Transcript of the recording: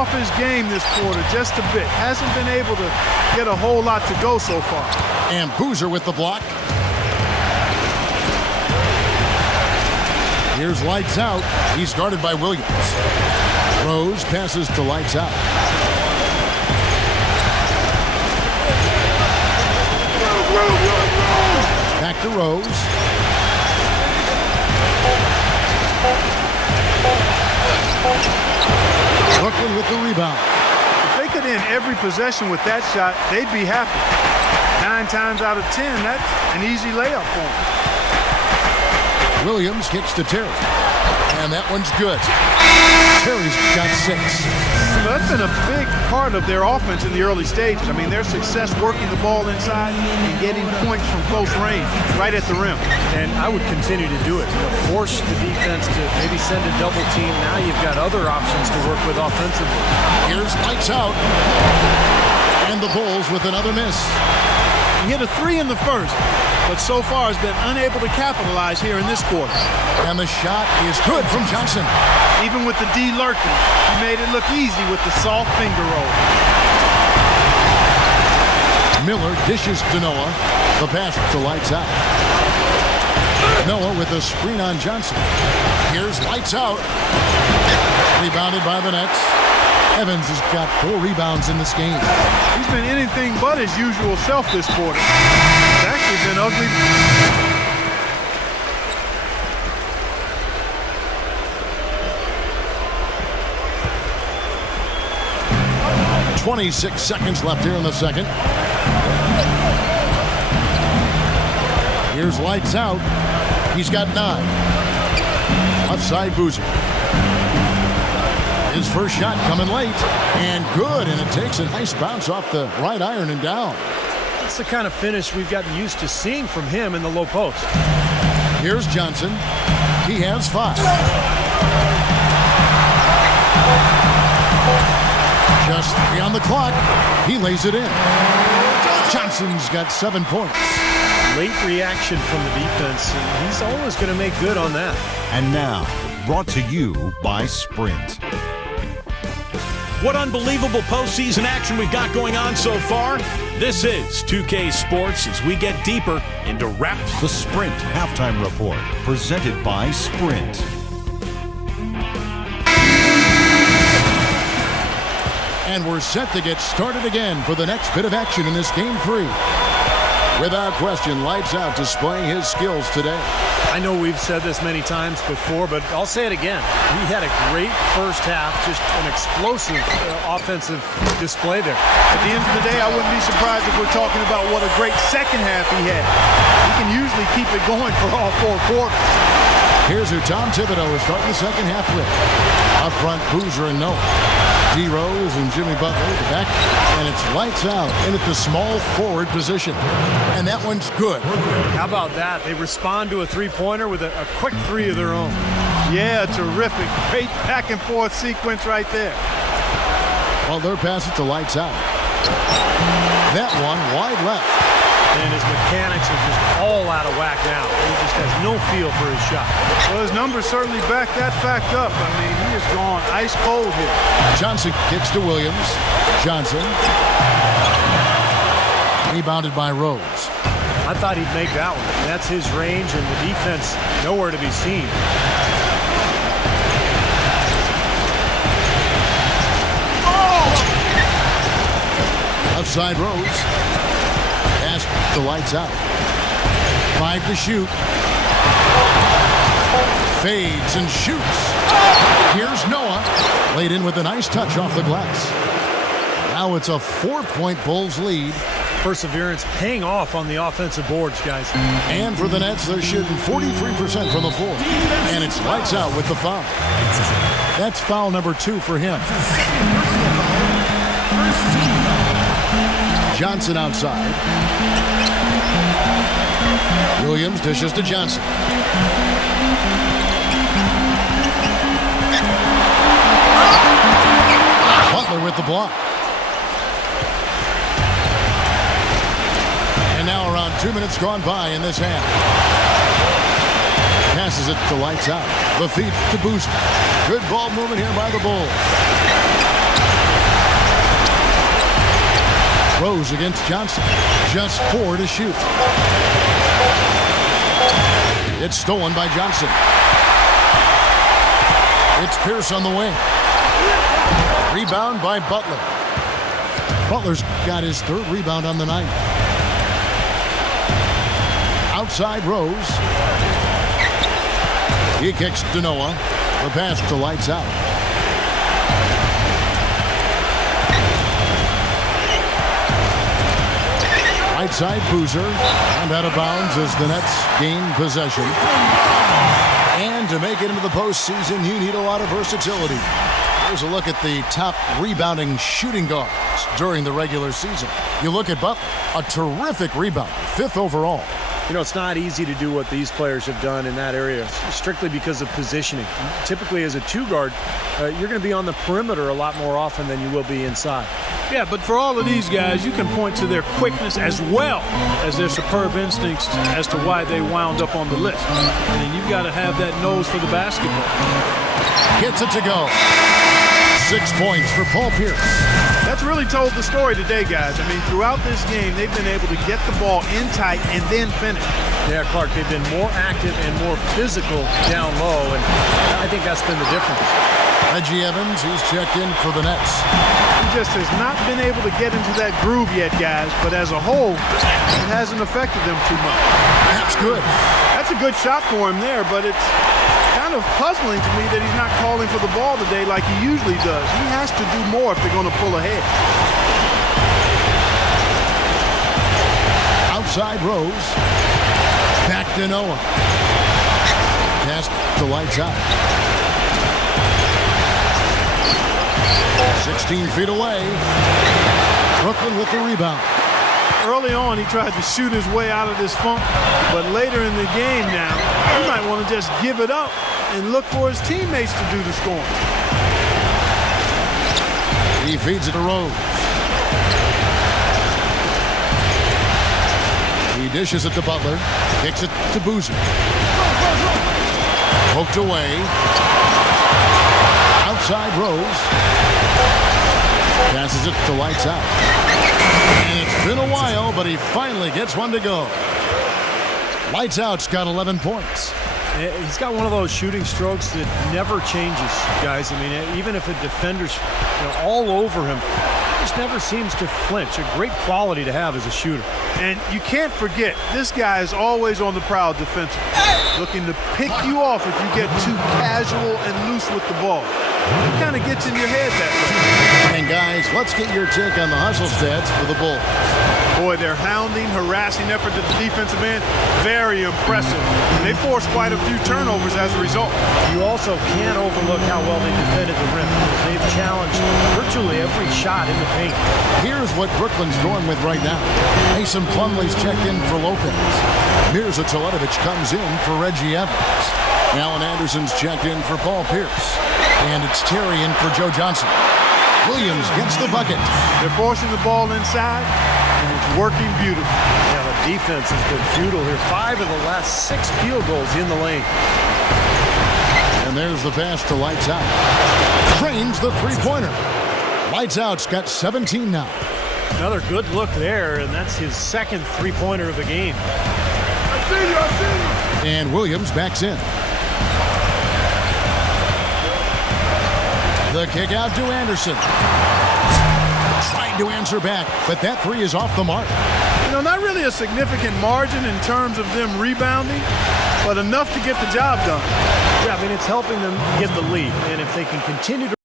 off his game this quarter just a bit. Hasn't been able to get a whole lot to go so far. And Boozer with the block. Here's Lights Out. He's guarded by Williams. Rose passes to Lights Out. Back to Rose. Brooklyn with the rebound. If they could end every possession with that shot, they'd be happy. 9 times out of 10, that's an easy layup for them. Williams kicks to Terry. And that one's good. Terry's got 6. So that's been a big part of their offense in the early stages. I mean, their success working the ball inside and getting points from close range, right at the rim. And I would continue to do it. Force the defense to maybe send a double team. Now you've got other options to work with offensively. Here's Lights Out. And the Bulls with another miss. He hit a 3 in the first, but so far has been unable to capitalize here in this quarter. And the shot is good from Johnson. Even with the D lurking, he made it look easy with the soft finger roll. Miller dishes to Noah. The pass to Lights Out. Noah with a screen on Johnson. Here's Lights Out. Rebounded by the Nets. Evans has got 4 rebounds in this game. He's been anything but his usual self this quarter. It's actually been ugly. 26 seconds left here in the second. Here's Lights Out. He's got 9. Outside Boozer. His first shot coming late, and good, and it takes a nice bounce off the right iron and down. That's the kind of finish we've gotten used to seeing from him in the low post. Here's Johnson. He has 5. Just 3 on the clock. He lays it in. Johnson's got 7 points. Late reaction from the defense, and he's always going to make good on that. And now, brought to you by Sprint. What unbelievable postseason action we've got going on so far. This is 2K Sports as we get deeper into Raptors. The Sprint Halftime Report, presented by Sprint. And we're set to get started again for the next bit of action in this Game 3. Without question, Lights Out displaying his skills today. I know we've said this many times before, but I'll say it again. He had a great first half, just an explosive offensive display there. At the end of the day, I wouldn't be surprised if we're talking about what a great second half he had. He can usually keep it going for all 4 quarters. Here's who Tom Thibodeau is starting the second half with. Up front, Boozer and Noah. D. Rose and Jimmy Butler at the back. And it's Lights Out in at the small forward position. And that one's good. How about that? They respond to a three-pointer with a quick 3 of their own. Yeah, terrific. Great back-and-forth sequence right there. Well, their pass it to Lights Out. That one wide left. And his mechanics are just all out of whack now. He just has no feel for his shot. Well, his numbers certainly back that fact up. I mean, he is gone ice cold here. Johnson kicks to Williams. Johnson. Rebounded by Rose. I thought he'd make that one. That's his range, and the defense nowhere to be seen. Outside Rose. Pass the Lights Out. 5 to shoot. Fades and shoots. Here's Noah. Laid in with a nice touch off the glass. Now it's a 4-point Bulls lead. Perseverance paying off on the offensive boards, guys. And for the Nets, they're shooting 43% from the floor. And it's Lights Out with the foul. That's foul number 2 for him. Johnson outside. Williams dishes to Johnson. Butler with the block. And now around 2 minutes gone by in this half. Passes it to Lights Out. The feed to Boozer. Good ball movement here by the Bulls. Rose against Johnson. Just 4 to shoot. It's stolen by Johnson. It's Pierce on the wing. Rebound by Butler. Butler's got his 3rd rebound on the night. Outside Rose. He kicks to Noah. The pass to Lights Out. Right side Boozer, and out of bounds as the Nets gain possession. And to make it into the postseason, you need a lot of versatility. Here's a look at the top rebounding shooting guards during the regular season. You look at Butler, a terrific rebounder, 5th overall. You know, it's not easy to do what these players have done in that area, strictly because of positioning. Typically, as a 2-guard, you're going to be on the perimeter a lot more often than you will be inside. Yeah, but for all of these guys, you can point to their quickness as well as their superb instincts as to why they wound up on the list. And you've got to have that nose for the basketball. Gets it to go. 6 points for Paul Pierce. That's really told the story today, guys. I mean, throughout this game, they've been able to get the ball in tight and then finish. Yeah, Clark, they've been more active and more physical down low, and I think that's been the difference. Reggie Evans, he's checked in for the Nets. He just has not been able to get into that groove yet, guys, but as a whole, it hasn't affected them too much. That's good. That's a good shot for him there, but it's kind of puzzling to me that he's not calling for the ball today like he usually does. He has to do more if they're going to pull ahead. Outside Rose. Back to Noah. Pass to Lights Out. 16 feet away. Brooklyn with the rebound. Early on, he tried to shoot his way out of this funk, but later in the game now, he might want to just give it up and look for his teammates to do the scoring. He feeds it to Rose. He dishes it to Butler. Kicks it to Boozer. Poked away. Outside Rose. Passes it to Lights Out. And it's been a while, but he finally gets one to go. Lights Out's got 11 points. He's got one of those shooting strokes that never changes, guys. I mean, even if a defender's all over him, he just never seems to flinch. A great quality to have as a shooter. And you can't forget, this guy is always on the prowl defensively, looking to pick you off if you get too casual and loose with the ball. It kind of gets in your head that way. And guys, let's get your take on the hustle stats for the Bulls. Boy, their hounding, harassing effort at the defensive end, very impressive. And they forced quite a few turnovers as a result. You also can't overlook how well they defended the rim. They've challenged virtually every shot in the paint. Here's what Brooklyn's going with right now. Mason Plumlee's checked in for Lopez. Mirza Teletovic comes in for Reggie Evans. Alan Anderson's checked in for Paul Pierce. And it's Terry in for Joe Johnson. Williams gets the bucket. They're forcing the ball inside, and it's working beautifully. Yeah, the defense has been futile here. 5 of the last 6 field goals in the lane. And there's the pass to Lights Out. Trains the three-pointer. Lights Out's got 17 now. Another good look there, and that's his 2nd three-pointer of the game. I see you. And Williams backs in. The kick out to Anderson. Trying to answer back, but that 3 is off the mark. Not really a significant margin in terms of them rebounding, but enough to get the job done. Yeah, I mean, it's helping them get the lead, and if they can continue to